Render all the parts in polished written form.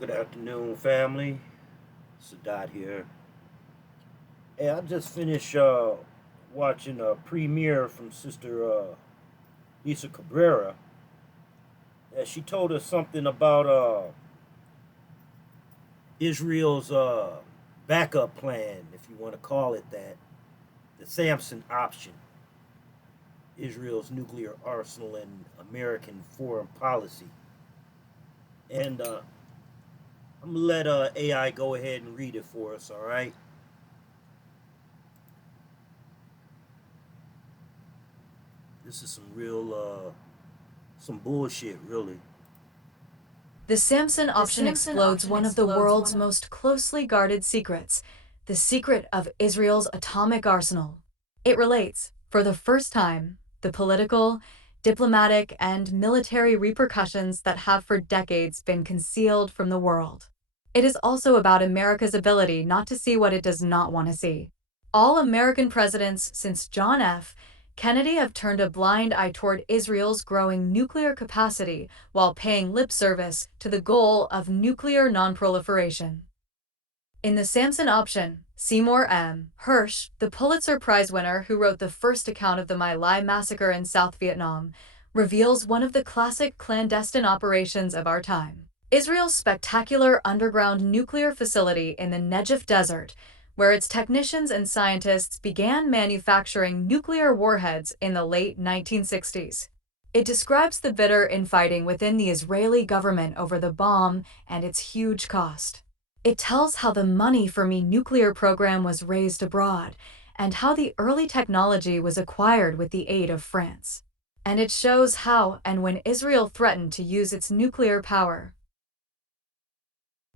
Good afternoon, family. Sadat here. Hey, I just finished watching a premiere from Sister Lisa Cabrera. She told us something about Israel's backup plan, if you want to call it that, the Samson option, Israel's nuclear arsenal and American foreign policy. And I'm gonna let AI go ahead and read it for us. All right. This is some bullshit, really. The Samson The option Samson explodes option one of the explodes world's one of most closely guarded secrets, the secret of Israel's atomic arsenal. It relates, for the first time, the political, diplomatic, and military repercussions that have for decades been concealed from the world. It is also about America's ability not to see what it does not want to see. All American presidents since John F. Kennedy have turned a blind eye toward Israel's growing nuclear capacity while paying lip service to the goal of nuclear nonproliferation. In the Samson option, Seymour M. Hersh, the Pulitzer Prize winner who wrote the first account of the My Lai massacre in South Vietnam, reveals one of the classic clandestine operations of our time. Israel's spectacular underground nuclear facility in the Negev Desert, where its technicians and scientists began manufacturing nuclear warheads in the late 1960s. It describes the bitter infighting within the Israeli government over the bomb and its huge cost. It tells how the money for the nuclear program was raised abroad, and how the early technology was acquired with the aid of France. And it shows how and when Israel threatened to use its nuclear power.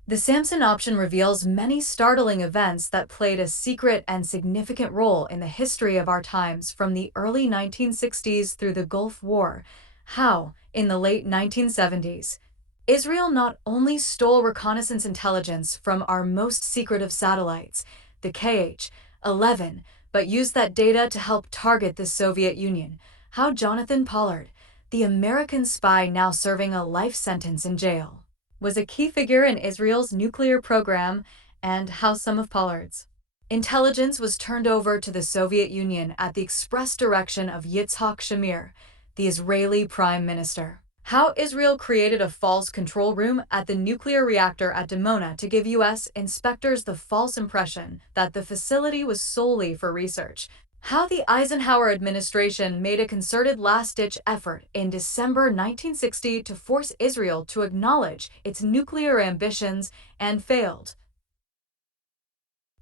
The Samson option reveals many startling events that played a secret and significant role in the history of our times from the early 1960s through the Gulf War. How, in the late 1970s, Israel not only stole reconnaissance intelligence from our most secretive satellites, the KH-11, but used that data to help target the Soviet Union. How Jonathan Pollard, the American spy now serving a life sentence in jail, was a key figure in Israel's nuclear program, and how some of Pollard's intelligence was turned over to the Soviet Union at the express direction of Yitzhak Shamir, the Israeli prime minister. How Israel created a false control room at the nuclear reactor at Dimona to give U.S. inspectors the false impression that the facility was solely for research. How the Eisenhower administration made a concerted last-ditch effort in December 1960 to force Israel to acknowledge its nuclear ambitions and failed.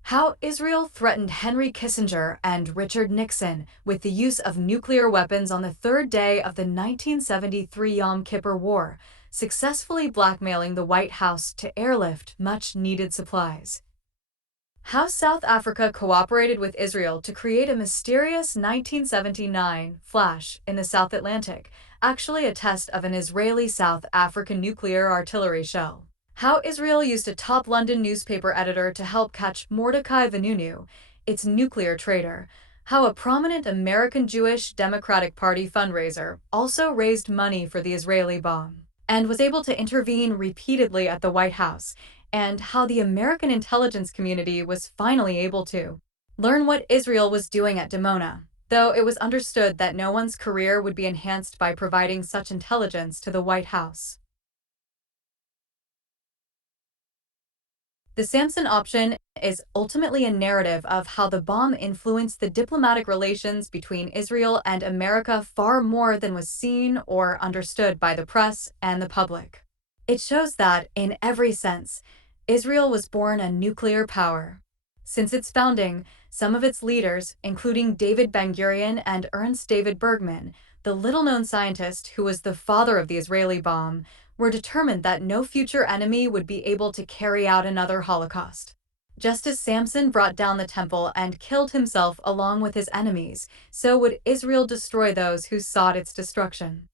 How Israel threatened Henry Kissinger and Richard Nixon with the use of nuclear weapons on the third day of the 1973 Yom Kippur War, successfully blackmailing the White House to airlift much-needed supplies. How South Africa cooperated with Israel to create a mysterious 1979 flash in the South Atlantic, actually a test of an Israeli South African nuclear artillery shell. How Israel used a top London newspaper editor to help catch Mordecai Vanunu, its nuclear traitor. How a prominent American Jewish Democratic Party fundraiser also raised money for the Israeli bomb and was able to intervene repeatedly at the White House, and how the American intelligence community was finally able to learn what Israel was doing at Dimona, though it was understood that no one's career would be enhanced by providing such intelligence to the White House. The Samson option is ultimately a narrative of how the bomb influenced the diplomatic relations between Israel and America far more than was seen or understood by the press and the public. It shows that, in every sense, Israel was born a nuclear power. Since its founding, some of its leaders, including David Ben-Gurion and Ernst David Bergman, the little-known scientist who was the father of the Israeli bomb, were determined that no future enemy would be able to carry out another Holocaust. Just as Samson brought down the temple and killed himself along with his enemies, so would Israel destroy those who sought its destruction.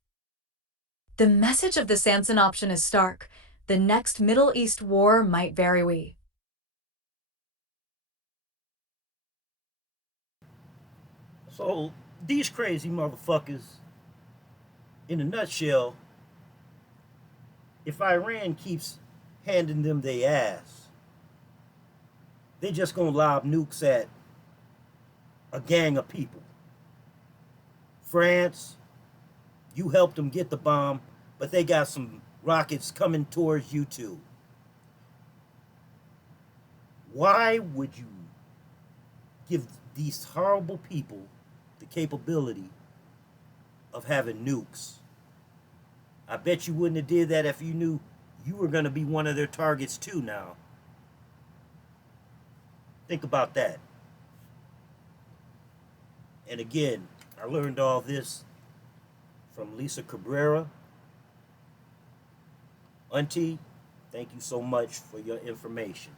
The message of the Samson option is stark. The next Middle East war might very well. So these crazy motherfuckers, in a nutshell, if Iran keeps handing them their ass. They just gonna lob nukes at a gang of people. France, you helped them get the bomb, but they got some rockets coming towards you too. Why would you give these horrible people the capability of having nukes? I bet you wouldn't have did that if you knew you were going to be one of their targets too now. Think about that. And again, I learned all this from Lisa Cabrera. Auntie, thank you so much for your information.